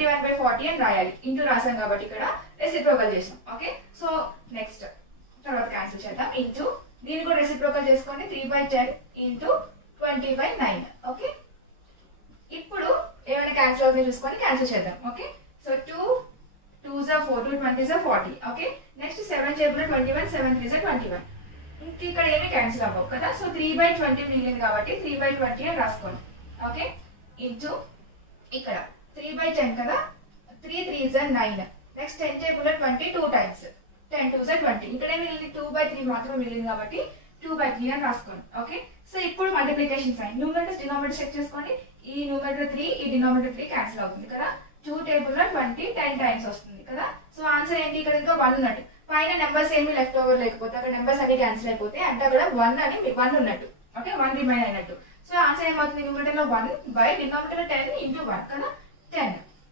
21/40 అని రాయాలి. ఇంటూ రాసాం కాబట్టి ఇక్కడ రెసిప్రోకల్ చేసాం. ఓకే, సో నెక్స్ట్ తర్వాత క్యాన్సిల్ చేద్దాం. ఇంటూ దీన్ని కూడా రెసిప్రోకల్ చేసుకోండి. 3/10 ఇంటూ 20/9. ఓకే, ఇప్పుడు ఏమైనా క్యాన్సిల్ అవుతుందో చూసుకొని క్యాన్సిల్ చేద్దాం. Okay, so 2 2s are 4, 2 20s are 40. Okay, next 7 table 21, 7 3s are 21. ఇంక ఇక్కడ ఏమీ క్యాన్సిల్ అవ్వవు కదా. సో 3/20 మిగిలింది కాబట్టి 3/20 అని రాసుకోండి. ఓకే, ఇంటూ ఇక్కడ 3/10 కదా, 3 3s are 9. Next 10 table 20 2 times, 10 2s are 20. ఇక్కడ మిగిలింది 2/3 మాత్రం మిగిలింది కాబట్టి 2/3 అని రాసుకోండి. ఓకే, సో ఇప్పుడు multiplication sign numerator denominator check చేసుకోండి. ఈ న్యూమరేటర్ 3, ఈ డినామినేటర్ 3 క్యాన్సిల్ అవుతుంది కదా. 2 టేబుల్ 20 10 టైమ్స్ వస్తుంది కదా. సో ఆన్సర్ ఏంటి, ఇక్కడ ఇంకా 1 ఉన్నట్టు. పైన నెంబర్స్ ఏమి లెఫ్ట్ ఓవర్ లేకపోతే అక్కడ నెంబర్స్ అన్ని క్యాన్సిల్ అయిపోతే అంటే అక్కడ 1 అని 1 ఉన్నట్టు. ఓకే, 1 రిమైన్ అయినట్టు. సో ఆన్సర్ ఏమవుతుంది, న్యూమరేటర్ లో 1 బై డినామినేటర్ 10 ఇంటూ 1 కదా, 10.